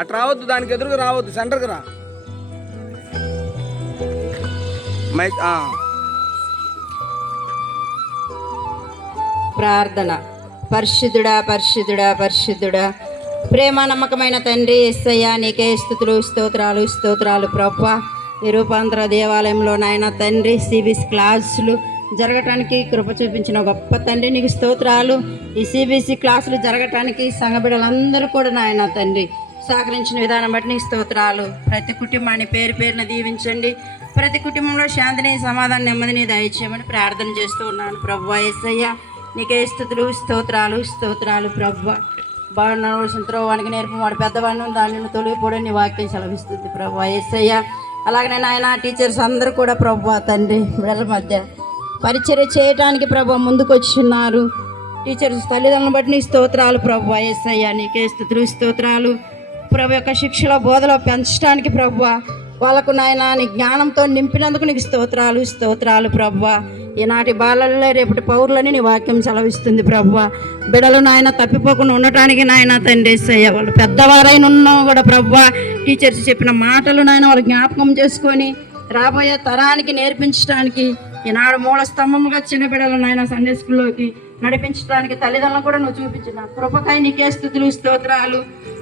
అటు రావద్దు, దానికి ఎదురుగా రావద్దు, సెంటర్కి రా. మైక్ ప్రార్థన. పరిశుద్ధుడా పరిశుద్ధుడా పరిశుద్ధుడా, ప్రేమ నమ్మకమైన తండ్రి యేసయ్యా, నీకే స్తుతులు స్తోత్రాలు స్తోత్రాలు ప్రభువా. ఈ రూపాంతర దేవాలయంలో నాయన తండ్రి సిబిసి క్లాసులు జరగటానికి కృప చూపించిన గొప్ప తండ్రి నీకు స్తోత్రాలు. ఈ సిబిసి క్లాసులు జరగటానికి సంఘ బిడ్డలందరూ కూడా నాయన తండ్రి సహకరించిన విధానం బట్టి నీకు స్తోత్రాలు. ప్రతి కుటుంబాన్ని పేరు పేరున దీవించండి. ప్రతి కుటుంబంలో శాంతిని సమాధానం నెమ్మదిని దయచేయమని ప్రార్థన చేస్తూ ఉన్నాను ప్రభువా. యేసయ్యా, నీకే స్తుతులు స్తోత్రాలు స్తోత్రాలు ప్రభువా. బాగున్న త్రోవానికి నేర్పు వాడు పెద్దవాడిని దానిని తొలిగిపోవడం నీ వాక్యం సెలవిస్తుంది ప్రభువా. యేసయ్యా, అలాగనే నాయన టీచర్స్ అందరూ కూడా ప్రభువా తండ్రి బిడ్డల మధ్య పరిచర్య చేయడానికి ప్రభువా ముందుకు వచ్చున్నారు. టీచర్స్ తల్లిదండ్రులను బట్టి నీ స్తోత్రాలు ప్రభువా. యేసయ్యా, నీకే స్తుతులు స్తోత్రాలు. ప్రభు యొక్క శిక్షలో బోధలో పెంచడానికి ప్రభువా, వాళ్ళకు నాయన నీ జ్ఞానంతో నింపినందుకు నీకు స్తోత్రాలు స్తోత్రాలు ప్రభువా. ఈనాటి బాలల్లో రేపటి పౌరులని నీ వాక్యం సెలవిస్తుంది ప్రభువా. బిడలు నాయన తప్పిపోకుండా ఉండటానికి నాయన తండ్రి యేసయ్యా, వాళ్ళు పెద్దవారైన ఉన్నా కూడా ప్రభువా, టీచర్స్ చెప్పిన మాటలు నాయన వాళ్ళు జ్ఞాపకం చేసుకొని రాబోయే తరానికి నేర్పించడానికి ఈనాడు మూల స్తంభముగా చిన్న బిడ్డలు నాయన సండే స్కూల్లోకి నడిపించడానికి తల్లిదండ్రులను కూడా నువ్వు చూపించిన కృపకాయ నీకే స్తుతులు స్తోత్రాలు.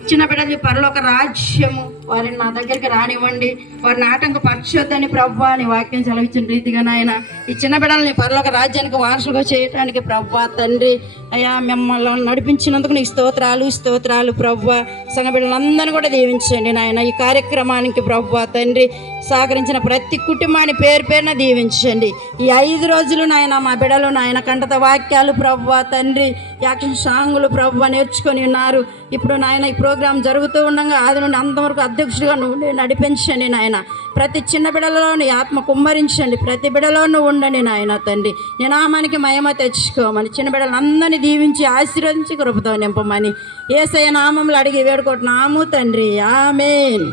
చిన్న బిడ్డలు పరలోక రాజ్యము వారిని నా దగ్గరికి రానివ్వండి, వారిని ఆటంకపరచొద్దని ప్రభువా నీ వాక్యం సెలవిచ్చిన రీతిగా నాయన ఈ చిన్న బిడ్డలని పరలోక రాజ్యానికి వారసులుగా చేయడానికి ప్రభువా తండ్రి అయ్యా మిమ్మల్ని నడిపించినందుకు నీకు స్తోత్రాలు స్తోత్రాలు ప్రభువా. సంఘ బిడ్డలందరినీ కూడా దీవించండి నాయన. ఈ కార్యక్రమానికి ప్రభువా తండ్రి సహకరించిన ప్రతి కుటుంబాన్ని పేరు పేరున దీవించండి. ఈ 5 రోజులు నాయన మా బిడ్డలు నాయన కంటత వాక్యాలు ప్రభువా తండ్రి యాక్షన్ సాంగులు ప్రభువా నేర్చుకొని ఉన్నారు. ఇప్పుడు నాయన ఈ ప్రోగ్రాం జరుగుతూ ఉండగా ఆది నుండి అంతవరకు అధ్యక్షుడిగా నువ్వు నడిపించండి నాయన. ప్రతి చిన్న బిడ్డలో నీ ఆత్మ కుమ్మరించండి, ప్రతి బిడ్డలో నువ్వు ఉండండి నాయన తండ్రి. నీ నామానికి మహిమ తెచ్చుకోమని చిన్న బిడ్డలందరినీ దీవించి ఆశీర్వదించి కృపతో నింపమని యేసయ్య నామంలో అడిగి వేడుకుంటున్నాము తండ్రి. ఆమేన్.